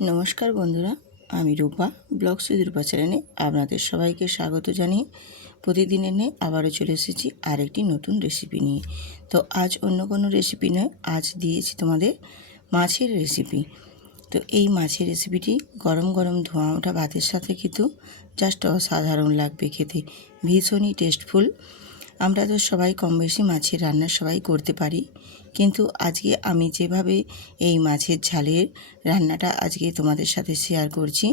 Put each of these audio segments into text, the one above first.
নমস্কার বন্ধুরা, আমি রূপা ব্লগস উইথ রূপা চ্যানেলে আপনাদের সবাইকে স্বাগত জানিয়ে প্রতিদিনের নিয়ে আবারও চলে এসেছি আরেকটি নতুন রেসিপি নিয়ে। তো আজ অন্য কোনো রেসিপি নয়, আজ দিয়েছি তোমাদের মাছের রেসিপি। তো এই মাছের রেসিপিটি গরম গরম ধোঁয়া ওঠা ভাতের সাথে কিন্তু জাস্ট অসাধারণ লাগবে খেতে, ভীষণই টেস্টফুল। আমরা তো সবাই কম বেশি মাছের রান্না সবাই করতে পারি, কিন্তু আজকে আমি যেভাবে এই মাছের ঝালের রান্নাটা আজকে তোমাদের সাথে শেয়ার করছি,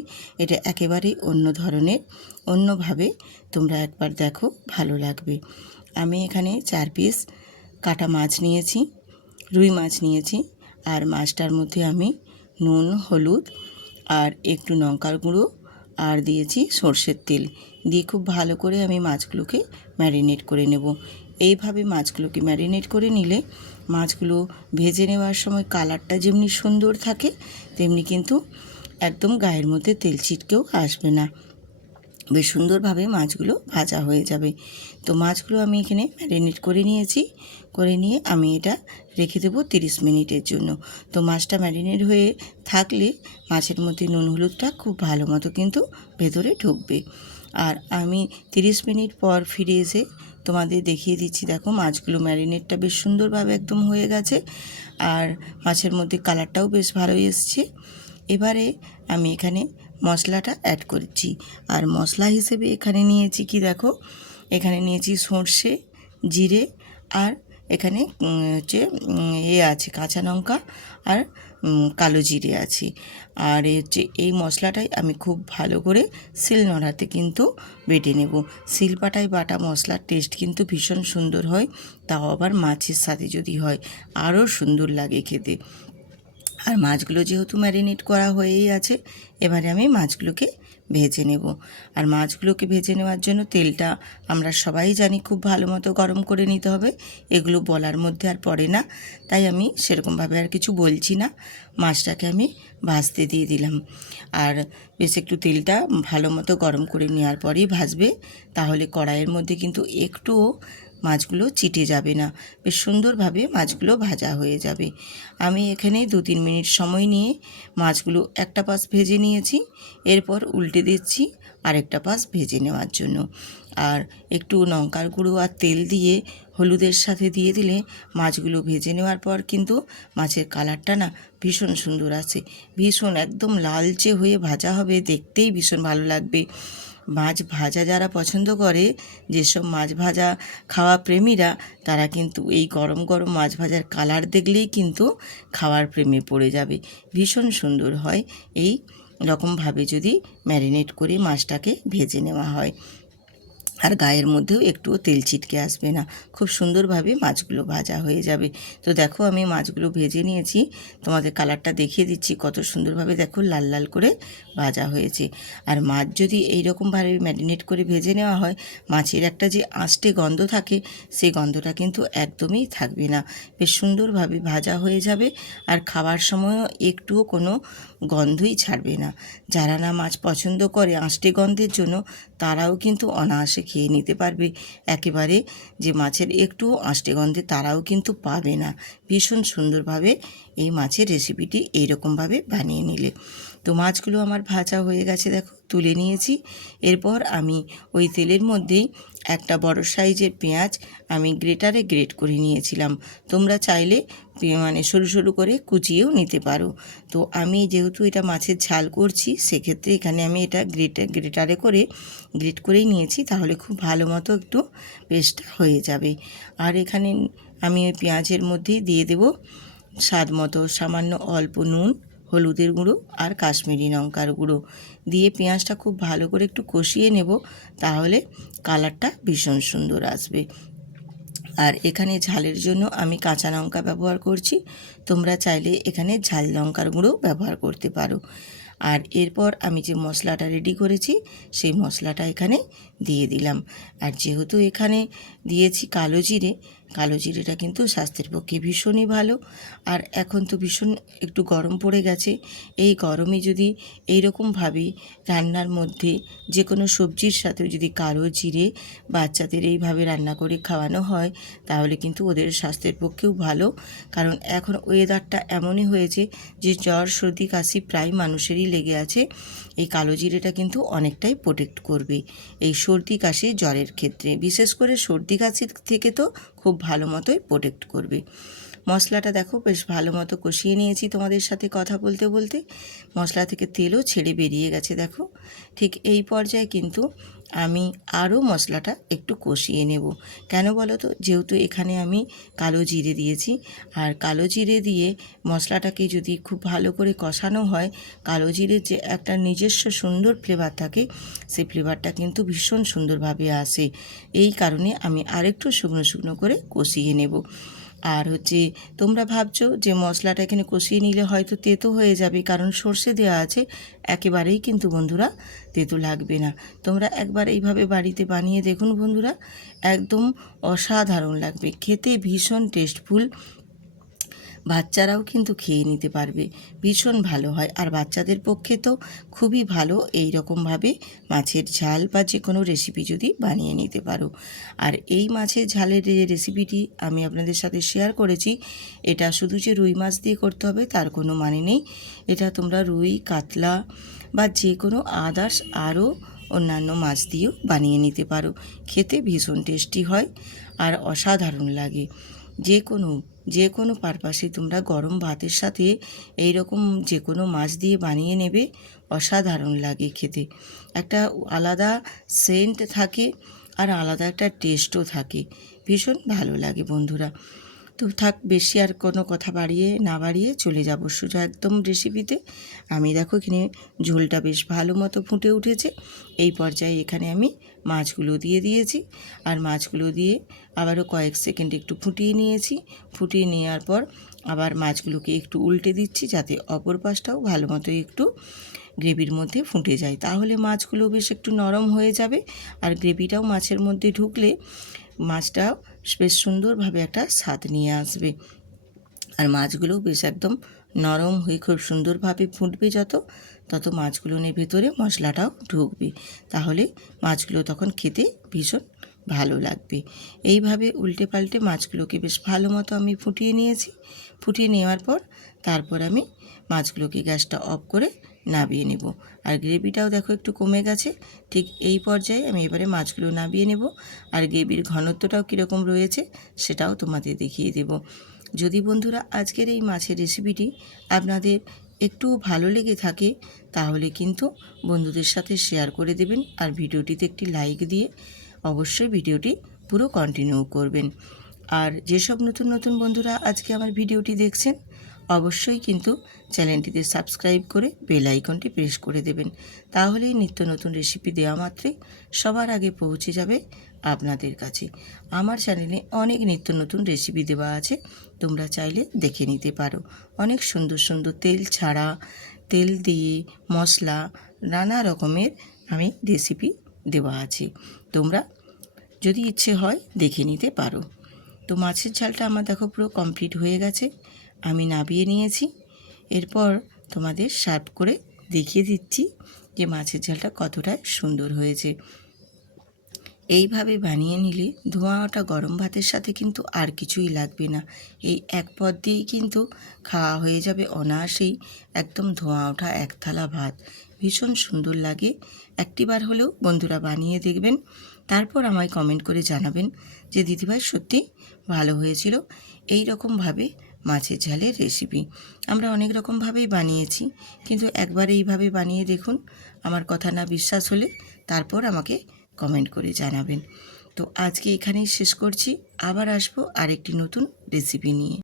এটা একেবারেই অন্য ধরনের, অন্যভাবে। তোমরা একবার দেখো, ভালো লাগবে। আমি এখানে 4 পিস কাটা মাছ নিয়েছি, রুই মাছ নিয়েছি। আর মাছটার মধ্যে আমি নুন, হলুদ আর একটু লঙ্কার গুঁড়ো আর দিয়েছি সর্ষের তেল দিয়ে খুব ভালো করে আমি মাছগুলোকে ম্যারিনেট করে নেব। এইভাবে মাছগুলোকে ম্যারিনেট করে নিলে মাছগুলো ভেজে নেওয়ার সময় কালারটা যেমনি সুন্দর থাকে, তেমনি কিন্তু একদম গায়ের মধ্যে তেল ছিটকেও আসবে না, বেশ সুন্দরভাবে মাছগুলো ভাজা হয়ে যাবে। তো মাছগুলো আমি এখানে ম্যারিনেট করে নিয়েছি, করে নিয়ে আমি এটা রেখে দেবো 30 মিনিটের জন্য। তো মাছটা ম্যারিনেট হয়ে থাকলে মাছের মধ্যে নুন হলুদটা খুব ভালো মতো কিন্তু ভেতরে ঢুকবে। আর আমি 30 মিনিট পর ফিরে এসে তোমাদের দেখিয়ে দিচ্ছি। দেখো, মাছগুলো ম্যারিনেটটা বেশ সুন্দরভাবে একদম হয়ে গেছে, আর মাছের মধ্যে কালারটাও বেশ ভালোই এসছে। এবারে আমি এখানে মশলাটা অ্যাড করছি। আর মশলা হিসেবে এখানে নিয়েছি কি দেখো, এখানে নিয়েছি সর্ষে, জিরে, আর এখানে হচ্ছে আছে কাঁচা লঙ্কা আর কালো জিরে আছে। আর হচ্ছে এই মশলাটাই আমি খুব ভালো করে শিলনোড়াতে কিন্তু বেটে নেব। শিলপাটায় বাটা মশলার টেস্ট কিন্তু ভীষণ সুন্দর হয়, তাও আবার মাছের সাথে যদি হয় আরও সুন্দর লাগে খেতে। আর মাছগুলো যেহেতু ম্যারিনেট করা হয়েই আছে, এবারে আমি মাছগুলোকে ভেজে নেব। আর মাছগুলোকে ভেজে নেওয়ার জন্য তেলটা আমরা সবাই জানি খুব ভালো মতো গরম করে নিতে হবে, এগুলো বলার মধ্যে আর পড়ে না, তাই আমি সেরকমভাবে আর কিছু বলছি না। মাছটাকে আমি ভাজতে দিয়ে দিলাম। আর বেশ একটু তেলটা ভালো মতো গরম করে নেওয়ার পরেই ভাজবে, তাহলে কড়াইয়ের মধ্যে কিন্তু একটুও মাছগুলো চিটে যাবে না, বেশ সুন্দরভাবে মাছগুলো ভাজা হয়ে যাবে। আমি এখানে 2-3 মিনিট সময় নিয়ে মাছগুলো একটা পাশ ভেজে নিয়েছি, এরপর উল্টে দিচ্ছি আরেকটা পাশ ভেজে নেওয়ার জন্য। আর একটু লঙ্কার গুঁড়ো আর তেল দিয়ে হলুদের সাথে দিয়ে দিলে মাছগুলো ভেজে নেওয়ার পর কিন্তু মাছের কালারটা না ভীষণ সুন্দর আছে, ভীষণ একদম লালচে হয়ে ভাজা হবে, দেখতেই ভীষণ ভালো লাগবে। মাছ ভাজা যারা পছন্দ করে, যেসব মাছ ভাজা খাওয়া প্রেমীরা, তারা কিন্তু এই গরম গরম মাছ ভাজার কালার দেখলেই কিন্তু খাওয়ার প্রেমে পড়ে যাবে। ভীষণ সুন্দর হয় এই রকমভাবে যদি ম্যারিনেট করে মাছটাকে ভেজে নেওয়া হয়, আর গায়ের মধ্যেও একটুও তেল ছিটকে আসবে না, খুব সুন্দরভাবে মাছগুলো ভাজা হয়ে যাবে। তো দেখো, আমি মাছগুলো ভেজে নিয়েছি, তোমাদের কালারটা দেখিয়ে দিচ্ছি, কত সুন্দরভাবে দেখো লাল লাল করে ভাজা হয়েছে। আর মাছ যদি এই রকমভাবে ম্যারিনেট করে ভেজে নেওয়া হয়, মাছের একটা যে আঁশটে গন্ধ থাকে, সেই গন্ধটা কিন্তু একদমই থাকবে না, বেশ সুন্দরভাবে ভাজা হয়ে যাবে। আর খাওয়ার সময়ও একটুও কোনো গন্ধই ছাড়বে না। যারা না মাছ পছন্দ করে আঁশটে গন্ধের জন্য, তারাও কিন্তু অনায়াসে খেয়ে নিতে পারবে একেবারে, যে মাছের একটু আঁশটে গন্ধে তারাও কিন্তু পাবে না। ভীষণ সুন্দরভাবে এই মাছের রেসিপিটি এইরকমভাবে বানিয়ে নিলে। তো মাছগুলো আমার ভাজা হয়ে গেছে, দেখো তুলে নিয়েছি। এরপর আমি ওই তেলের মধ্যেই একটা বড় সাইজের পেঁয়াজ আমি গ্রেটারে গ্রেট করে নিয়েছিলাম। তোমরা চাইলে মানে সরু সরু করে কুচিয়েও নিতে পারো। তো আমি যেহেতু এটা মাছের ঝাল করছি, সেক্ষেত্রে এখানে আমি এটা গ্রেটারে করে গ্রেট করেই নিয়েছি, তাহলে খুব ভালো মতো একটু পেস্ট হয়ে যাবে। আর এখানে আমি ওই পেঁয়াজের মধ্যেই দিয়ে দেব স্বাদ মতো সামান্য অল্প নুন, হলুদের গুঁড়ো আর কাশ্মীরি লঙ্কার গুঁড়ো দিয়ে পেঁয়াজটা খুব ভালো করে একটু কষিয়ে নেব, তাহলে কালারটা ভীষণ সুন্দর আসবে। আর এখানে ঝালের জন্য আমি কাঁচা লঙ্কা ব্যবহার করছি, তোমরা চাইলে এখানে ঝাল লঙ্কার গুঁড়ো ব্যবহার করতে পারো। আর এরপর আমি যে মশলাটা রেডি করেছি, সেই মশলাটা এখানে দিয়ে দিলাম। আর যেহেতু এখানে দিয়েছি কালো জিরে, কালো জিরেটা কিন্তু স্বাস্থ্যের পক্ষে ভীষণই ভালো। আর এখন তো ভীষণ একটু গরম পড়ে গেছে, এই গরমে যদি এইরকমভাবে রান্নার মধ্যে যে কোনো সবজির সাথেও যদি কালো জিরে বাচ্চাদের এইভাবে রান্না করে খাওয়ানো হয় তাহলে কিন্তু ওদের স্বাস্থ্যের পক্ষেও ভালো। কারণ এখন ওয়েদারটা এমনই হয়েছে যে জ্বর সর্দি কাশি প্রায় মানুষেরই লেগে আছে। এই কালো জিরেটা কিন্তু অনেকটাই প্রোটেক্ট করবে এই সর্দি কাশি জ্বরের ক্ষেত্রে, বিশেষ করে সর্দি কাশির থেকে তো খুব ভালো মতোই প্রোটেক্ট করবে। মশলাটা দেখো বেশ ভালো মতো কষিয়ে নিয়েছি তোমাদের সাথে কথা বলতে বলতে, মশলা থেকে তেলও ছেড়ে বেরিয়ে গেছে দেখো। ঠিক এই পর্যায়ে কিন্তু আমি আরও মশলাটা একটু কষিয়ে নেব। কেন বলো তো, যেহেতু এখানে আমি কালো জিরে দিয়েছি, আর কালো জিরে দিয়ে মশলাটাকে যদি খুব ভালো করে কষানো হয়, কালো জিরের যে একটা নিজস্ব সুন্দর ফ্লেভার থাকে সেই ফ্লেভারটা কিন্তু ভীষণ সুন্দরভাবে আসে। এই কারণে আমি আরেকটু শুকনো শুকনো করে কষিয়ে নেব। আর তোমরা ভাবছো যে মশলাটা এখানে কষিয়ে নিলে হয়তো তেতো হয়ে যাবে, কারণ সর্ষে দেওয়া আছে। একেবারেই কিন্তু বন্ধুরা তেতো লাগবে না। তোমরা একবার এইভাবে বাড়িতে বানিয়ে দেখুন বন্ধুরা, একদম অসাধারণ লাগবে, খেতে ভীষণ টেস্টফুল। বাচ্চারাও কিন্তু খেয়ে নিতে পারবে, ভীষণ ভালো হয়। আর বাচ্চাদের পক্ষে তো খুবই ভালো এই রকমভাবে মাছের ঝাল বা যে কোনো রেসিপি যদি বানিয়ে নিতে পারো। আর এই মাছের ঝালের যে রেসিপিটি আমি আপনাদের সাথে শেয়ার করেছি, এটা শুধু যে রুই মাছ দিয়ে করতে হবে তার কোনো মানে নেই। এটা তোমরা রুই, কাতলা বা যে কোনো আদার্স আরও অন্যান্য মাছ দিয়েও বানিয়ে নিতে পারো। খেতে ভীষণ টেস্টি হয় আর অসাধারণ লাগে। যে কোনো পারপাসে তোমরা গরম ভাতের সাথে এই রকম যে কোনো মাছ দিয়ে বানিয়ে নেবে, অসাধারণ লাগে খেতে। একটা আলাদা সেন্ট থাকে আর আলাদা একটা টেস্টও থাকে, ভীষণ ভালো লাগে বন্ধুরা। তো থাক, বেশি আর কোনো কথা না বাড়িয়ে চলে যাব সোজা একদম রেসিপিতে। আমি দেখো এখানে ঝোলটা বেশ ভালো মতো ফুটে উঠেছে। এই পর্যায়ে এখানে আমি মাছগুলো দিয়ে দিয়েছি, আর মাছগুলো দিয়ে আবারও কয়েক সেকেন্ড একটু ফুটিয়ে নিয়েছি। ফুটিয়ে নেওয়ার পর আবার মাছগুলোকে একটু উল্টে দিচ্ছি, যাতে অপর পাশটাও ভালো মতো একটু গ্রেভির মধ্যে ফুটে যায়। তাহলে মাছগুলো বেশ একটু নরম হয়ে যাবে, আর গ্রেভিটাও মাছের মধ্যে ঢুকলে মাছটাও বেশ সুন্দরভাবে একটা স্বাদ নিয়ে আসবে। আর মাছগুলোও বেশ একদম নরম হয়ে খুব সুন্দরভাবে ফুটবে, তত মাছগুলোর ভেতরে মশলাটাও ঢুকবে, তাহলে মাছগুলো তখন খেতে ভীষণ ভালো লাগবে। এইভাবে উল্টে পাল্টে মাছগুলোকে বেশ ভালো মতো আমি ফুটিয়ে নিয়েছি। ফুটিয়ে নেওয়ার পর তারপর আমি মাছগুলোকে গ্যাসটা অফ করে নামিয়ে নেব। আর গ্রেভিটাও দেখো একটু কমে গেছে। ঠিক এই পর্যায়ে আমি এবারে মাছগুলো নামিয়ে নেব, আর গ্রেভির ঘনত্বটাও কীরকম রয়েছে সেটাও তোমাদের দেখিয়ে দেব। যদি বন্ধুরা আজকের এই মাছের রেসিপিটি আপনাদের একটু ভালো লেগে থাকে তাহলে কিন্তু বন্ধুদের সাথে শেয়ার করে দেবেন, আর ভিডিওটিতে একটি লাইক দিয়ে অবশ্যই ভিডিওটি পুরো কন্টিনিউ করবেন। আর যেসব নতুন নতুন বন্ধুরা আজকে আমার ভিডিওটি দেখছেন, অবশ্যই কিন্তু চ্যানেলটিতে সাবস্ক্রাইব করে বেল আইকনটি প্রেস করে দেবেন, তাহলেই নিত্য নতুন রেসিপি দেওয়া মাত্রই সবার আগে পৌঁছে যাবে আপনাদের কাছে। আমার চ্যানেলে অনেক নিত্য নতুন রেসিপি দেওয়া আছে, তোমরা চাইলে দেখে নিতে পারো। অনেক সুন্দর সুন্দর তেল ছাড়া, তেল দিয়ে মশলা, নানা রকমের আমি রেসিপি দেওয়া আছে, তোমরা যদি ইচ্ছে হয় দেখে নিতে পারো। তো মাছের ঝালটা আমার দেখো পুরো কমপ্লিট হয়ে গেছে, আমি নামিয়ে নিয়েছি। এরপর তোমাদের সার্ভ করে দেখিয়ে দিচ্ছি যে মাছের ঝালটা কতটা সুন্দর হয়েছে। এইভাবে বানিয়ে নিলে ধোঁয়া ওঠা গরম ভাতের সাথে কিন্তু আর কিছুই লাগবে না। এই এক পদ দিয়েই কিন্তু খাওয়া হয়ে যাবে অনায়াসেই, একদম ধোঁয়া ওঠা এক থালা ভাত। ভীষণ সুন্দর লাগে। একটিবার হলেও বন্ধুরা বানিয়ে দেখবেন, তারপর আমায় কমেন্ট করে জানাবেন যে দিদিভাই সত্যি ভালো হয়েছিল। এই রকমভাবে মাছের ঝালের রেসিপি আমরা অনেক রকমভাবেই বানিয়েছি, কিন্তু একবার এইভাবে বানিয়ে দেখুন। আমার কথা না বিশ্বাস হলে তারপর আমাকে কমেন্ট করে জানাবেন। তো আজকে এখানেই শেষ করছি, আবার আসবো আরেকটি নতুন রেসিপি নিয়ে।